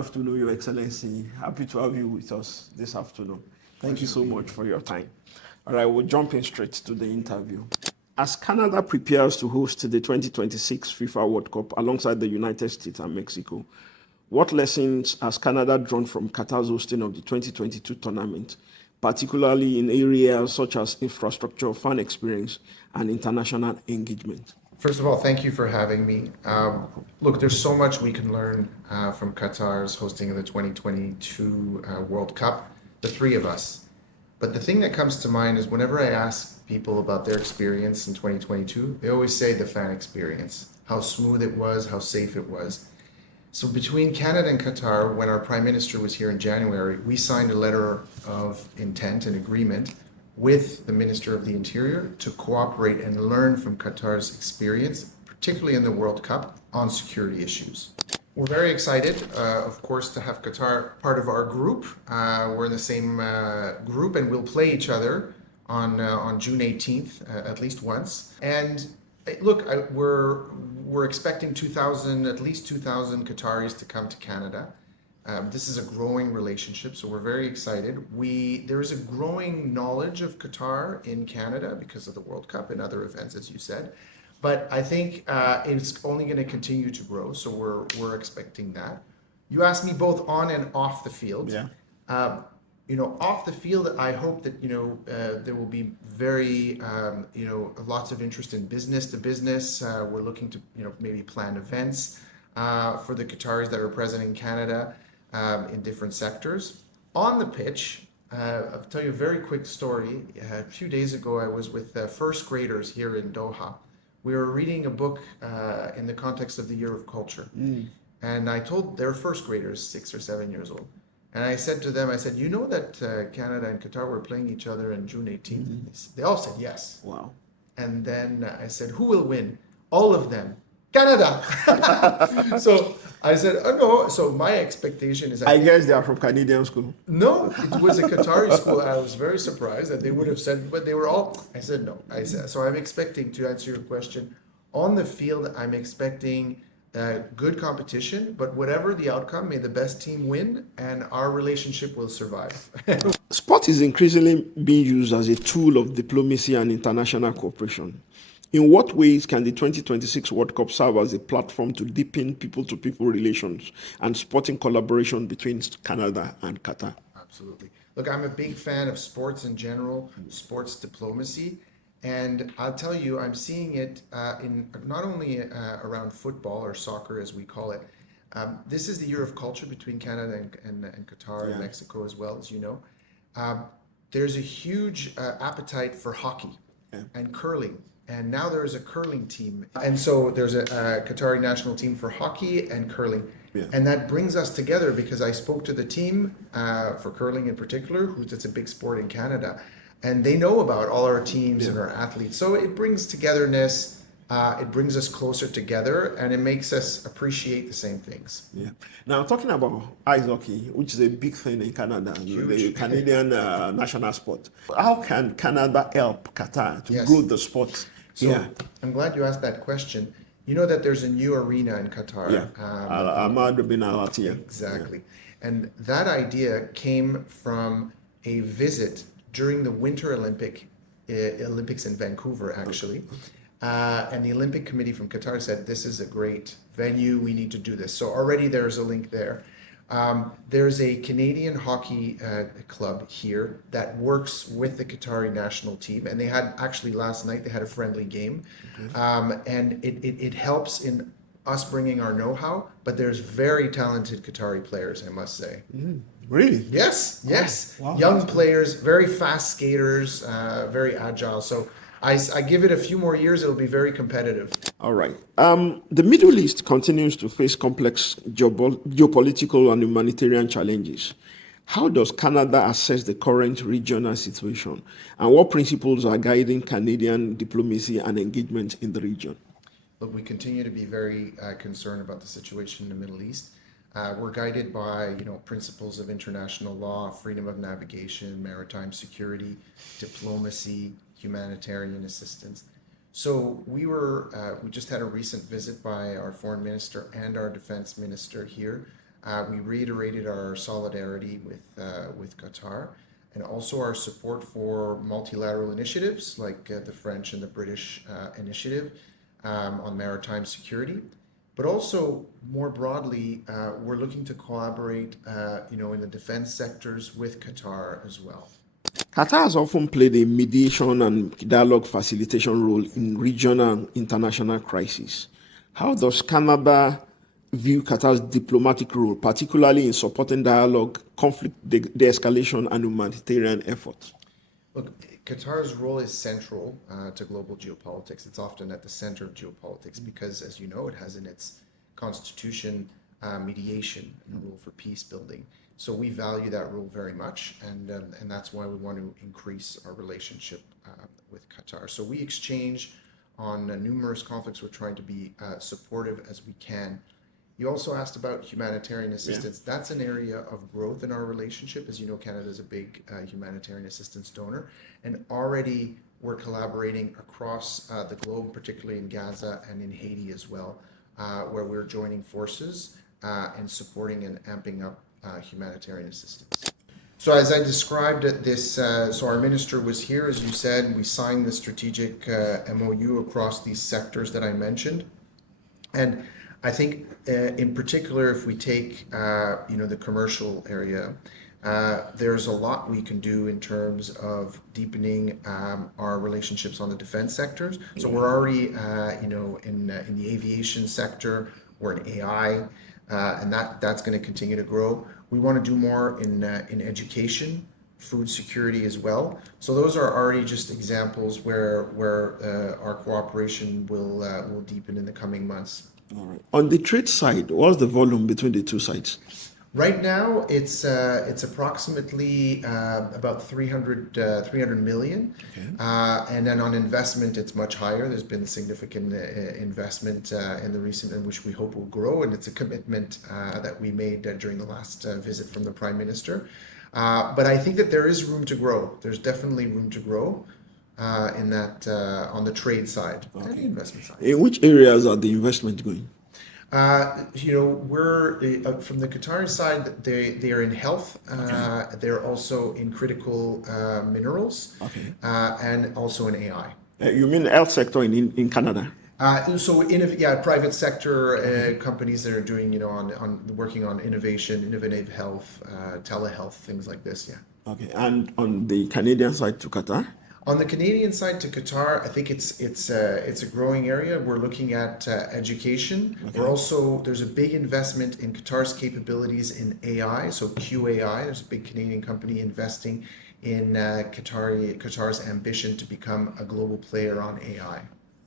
afternoon, Your Excellency. Happy to have you with us this afternoon. Thank you so much for your time. All right, we'll jump in straight to the interview. As Canada prepares to host the 2026 FIFA World Cup alongside the United States and Mexico, what lessons has Canada drawn from Qatar's hosting of the 2022 tournament, particularly in areas such as infrastructure, fan experience, and international engagement? First of all, thank you for having me. Look, there's so much we can learn from Qatar's hosting of the 2022 World Cup, the three of us. But the thing that comes to mind is whenever I ask people about their experience in 2022, they always say the fan experience, how smooth it was, how safe it was. So between Canada and Qatar, when our Prime Minister was here in January, we signed a letter of intent and agreement with the Minister of the Interior to cooperate and learn from Qatar's experience, particularly in the World Cup, on security issues. We're very excited, of course, to have Qatar part of our group. We're in the same group, and we'll play each other on June 18th at least once. And look, we're expecting at least 2,000 Qataris to come to Canada. This is a growing relationship, so we're very excited. There is a growing knowledge of Qatar in Canada because of the World Cup and other events, as you said. But I think it's only going to continue to grow, so we're expecting that. You asked me both on and off the field. Yeah. Off the field, I hope that there will be very lots of interest in business to business. We're looking to maybe plan events for the Qataris that are present in Canada in different sectors. On the pitch, I'll tell you a very quick story. A few days ago, I was with first graders here in Doha. We were reading a book in the context of the Year of Culture. And I told their first graders, 6 or 7 years old. And I said to them, you know that Canada and Qatar were playing each other on June 18th? Mm-hmm. They all said yes. Wow. And then I said, who will win? All of them. Canada! So I said, oh no. So my expectation is... I guess they are from Canadian school. No, it was a Qatari school. I was very surprised that they would have said, but they were all... I said no. So I'm expecting, to answer your question, on the field, I'm expecting good competition, but whatever the outcome, may the best team win, and our relationship will survive. Sport is increasingly being used as a tool of diplomacy and international cooperation. In what ways can the 2026 World Cup serve as a platform to deepen people-to-people relations and sporting collaboration between Canada and Qatar? Absolutely. Look, I'm a big fan of sports in general, sports diplomacy. And I'll tell you, I'm seeing it in not only around football or soccer, as we call it. This is the Year of Culture between Canada and Qatar and Mexico as well, as you know. There's a huge appetite for hockey and curling. And now there is a curling team. And so there's a Qatari national team for hockey and curling. Yeah. And that brings us together because I spoke to the team for curling in particular, it's a big sport in Canada. And they know about all our teams and our athletes. So it brings togetherness, it brings us closer together, and it makes us appreciate the same things. Yeah. Now, talking about ice hockey, which is a big thing in Canada, the Canadian national sport. How can Canada help Qatar to grow the sport? So I'm glad you asked that question. You know that there's a new arena in Qatar. Yeah, Ahmad bin Al-Attiyah. Exactly. Yeah. And that idea came from a visit during the Winter Olympics in Vancouver, actually. And the Olympic Committee from Qatar said, this is a great venue, we need to do this. So already there's a link there. There's a Canadian hockey club here that works with the Qatari national team. And they had, actually last night, they had a friendly game. And it helps in us bringing our know-how, but there's very talented Qatari players, I must say. Really? Yes. Wow. Young players, very fast skaters, very agile. So I give it a few more years, it'll be very competitive. All right. The Middle East continues to face complex geopolitical and humanitarian challenges. How does Canada assess the current regional situation, and what principles are guiding Canadian diplomacy and engagement in the region? Look, we continue to be very concerned about the situation in the Middle East. We're guided by, principles of international law, freedom of navigation, maritime security, diplomacy, humanitarian assistance. So we just had a recent visit by our foreign minister and our defense minister here We reiterated our solidarity with Qatar, and also our support for multilateral initiatives like the French and the British initiative on maritime security. But also more broadly, we're looking to collaborate, in the defense sectors with Qatar as well. Qatar has often played a mediation and dialogue facilitation role in regional and international crises. How does Canada view Qatar's diplomatic role, particularly in supporting dialogue, conflict de-escalation, and humanitarian efforts? Look, Qatar's role is central to global geopolitics. It's often at the center of geopolitics because, as you know, it has in its constitution mediation and a role for peace building. So we value that role very much, and that's why we want to increase our relationship with Qatar. So we exchange on numerous conflicts. We're trying to be supportive as we can. You also asked about humanitarian assistance. Yeah. That's an area of growth in our relationship. As you know, Canada is a big humanitarian assistance donor, and already we're collaborating across the globe, particularly in Gaza and in Haiti as well, where we're joining forces and supporting and amping up humanitarian assistance. So as I described this, so our minister was here, as you said, and we signed the strategic MOU across these sectors that I mentioned. And I think in particular, if we take, the commercial area, there's a lot we can do in terms of deepening our relationships on the defense sectors. So we're already, in the aviation sector, we're in AI, and that's going to continue to grow. We want to do more in education, food security as well. So those are already just examples where our cooperation will deepen in the coming months. All right. On the trade side, what's the volume between the two sides? Right now, it's approximately about 300 million. Okay. And then on investment, it's much higher. There's been significant investment in the recent, and which we hope will grow. And it's a commitment that we made during the last visit from the Prime Minister. But I think that there is room to grow. There's definitely room to grow in that on the trade side and the investment side. In which areas are the investment going? We're from the Qatari side. They are in health. Okay. They're also in critical minerals. Okay. And also in AI. You mean the health sector in Canada? Private sector companies that are doing, on working on innovative health, telehealth, things like this. Yeah. Okay. And on the Canadian side to Qatar? On the Canadian side to Qatar, I think it's a growing area. We're looking at education. Okay. There's a big investment in Qatar's capabilities in AI, so QAI. There's a big Canadian company investing in Qatar's ambition to become a global player on AI.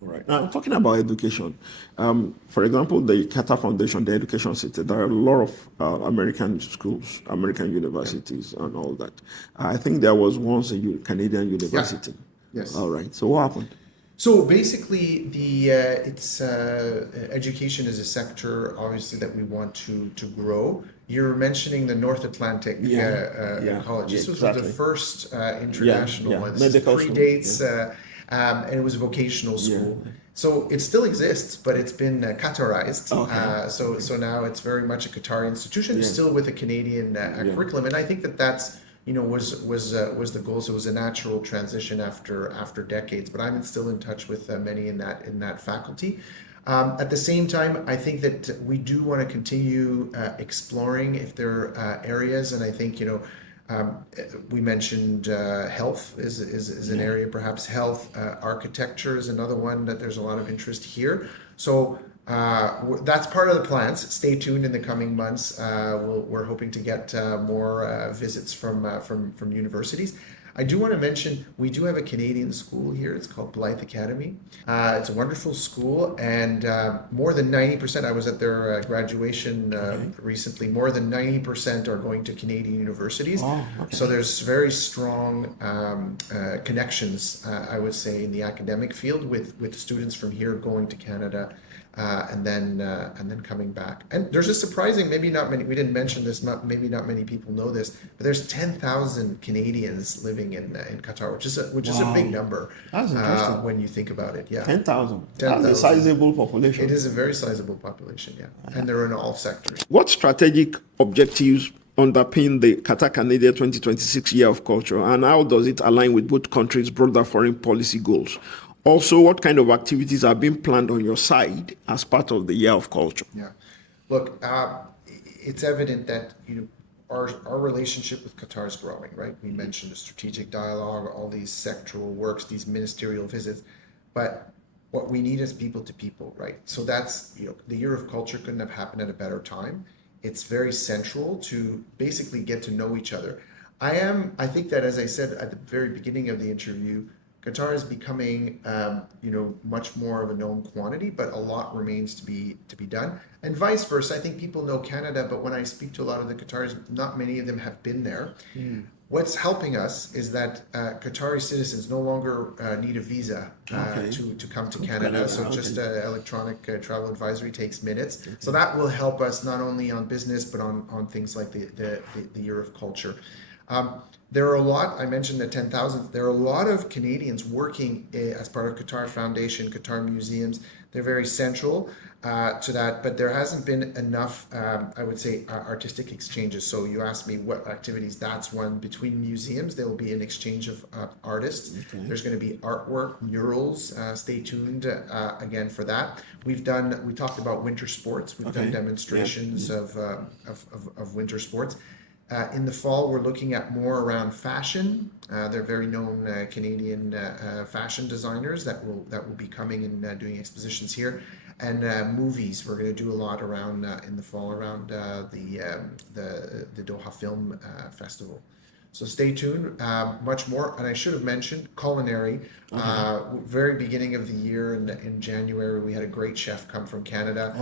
Right. Now, talking about education, for example, the Qatar Foundation, the education sector, there are a lot of American schools, American universities, and all that. I think there was once a Canadian university. Yeah. Yes. All right. So what happened? So basically, education is a sector, obviously, that we want to grow. You're mentioning the North Atlantic College. This was the first international one. This predates. And it was a vocational school. Yeah. So it still exists, but it's been Qatarized. Okay. So now it's very much a Qatari institution, still with a Canadian curriculum. And I think that's was the goal. So it was a natural transition after decades. But I'm still in touch with many in that faculty. At the same time, I think that we do want to continue exploring if there are areas, and I think we mentioned health is an area, perhaps health, architecture is another one that there's a lot of interest here. So that's part of the plans. Stay tuned in the coming months. We're hoping to get more visits from universities. I do want to mention we do have a Canadian school here. It's called Blythe Academy. It's a wonderful school, and more than 90%, I was at their graduation recently, more than 90% are going to Canadian universities. Oh, okay. So there's very strong connections, I would say, in the academic field with students from here going to Canada and then coming back. And there's a surprising, maybe not many. We didn't mention this. Maybe not many people know this, but there's 10,000 Canadians living in Qatar, which is a big number. That's interesting. When you think about it. Yeah, 10,000. 10,000. That's a sizable population. It is a very sizable population. Yeah, and they're in all sectors. What strategic objectives underpin the Qatar-Canada 2026 Year of Culture, and how does it align with both countries' broader foreign policy goals? Also, what kind of activities are being planned on your side as part of the Year of Culture? Yeah, look, it's evident that our relationship with Qatar is growing, right? We mentioned the strategic dialogue, all these sectoral works, these ministerial visits, but what we need is people to people, right? So that's, the Year of Culture couldn't have happened at a better time. It's very central to basically get to know each other. I think that, as I said at the very beginning of the interview, Qatar is becoming, much more of a known quantity, but a lot remains to be done. And vice versa. I think people know Canada, but when I speak to a lot of the Qataris, not many of them have been there. What's helping us is that Qatari citizens no longer need a visa to come to Canada. So just electronic travel advisory takes minutes. So that will help us not only on business, but on things like the Year of Culture. There are a lot, I mentioned the 10,000, there are a lot of Canadians working as part of Qatar Foundation, Qatar Museums. They're very central to that, but there hasn't been enough, I would say, artistic exchanges. So you asked me what activities, that's one. Between museums, there will be an exchange of artists. Okay. There's going to be artwork, murals, stay tuned again for that. We talked about winter sports. We've done demonstrations of winter sports. In the fall, we're looking at more around fashion. They're very known Canadian fashion designers that will be coming and doing expositions here, and movies. We're going to do a lot around in the fall around the Doha Film Festival. So stay tuned. Much more, and I should have mentioned culinary. Very beginning of the year in January, we had a great chef come from Canada,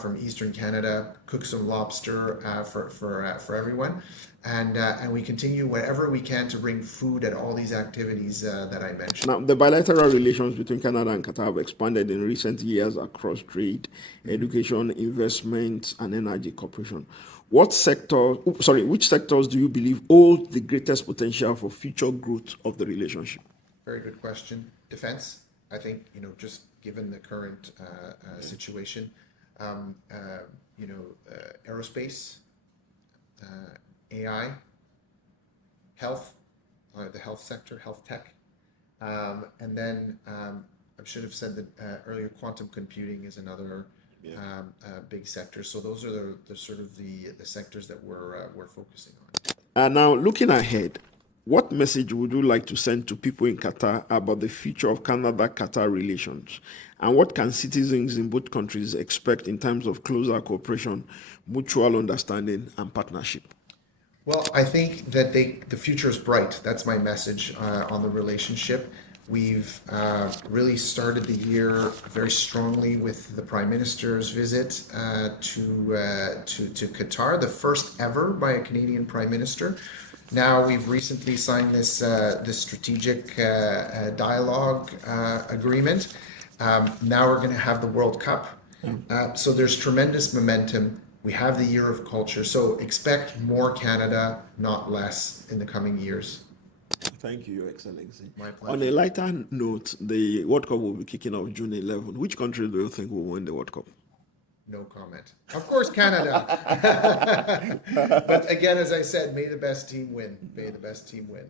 from Eastern Canada, cook some lobster for everyone, and we continue wherever we can to bring food at all these activities that I mentioned. Now, the bilateral relations between Canada and Qatar have expanded in recent years across trade, education, investment, and energy cooperation. Which sectors do you believe hold the greatest potential for future growth of the relationship? Very good question. Defense, I think, just given the current situation, aerospace, AI, health, the health sector, health tech, and then I should have said that earlier, quantum computing is another big sector. So those are the sort of the sectors that we're focusing on. Now, looking ahead, what message would you like to send to people in Qatar about the future of Canada-Qatar relations? And what can citizens in both countries expect in terms of closer cooperation, mutual understanding, and partnership? Well, I think that the future is bright. That's my message on the relationship. We've really started the year very strongly with the Prime Minister's visit to Qatar, the first ever by a Canadian Prime Minister. Now we've recently signed this strategic dialogue agreement. Now we're going to have the World Cup. So there's tremendous momentum. We have the Year of Culture. So expect more Canada, not less, in the coming years. Thank you, Your Excellency. My pleasure. On a lighter note, the World Cup will be kicking off June 11. Which country do you think will win the World Cup? No comment. Of course, Canada. But again, as I said, may the best team win. May the best team win.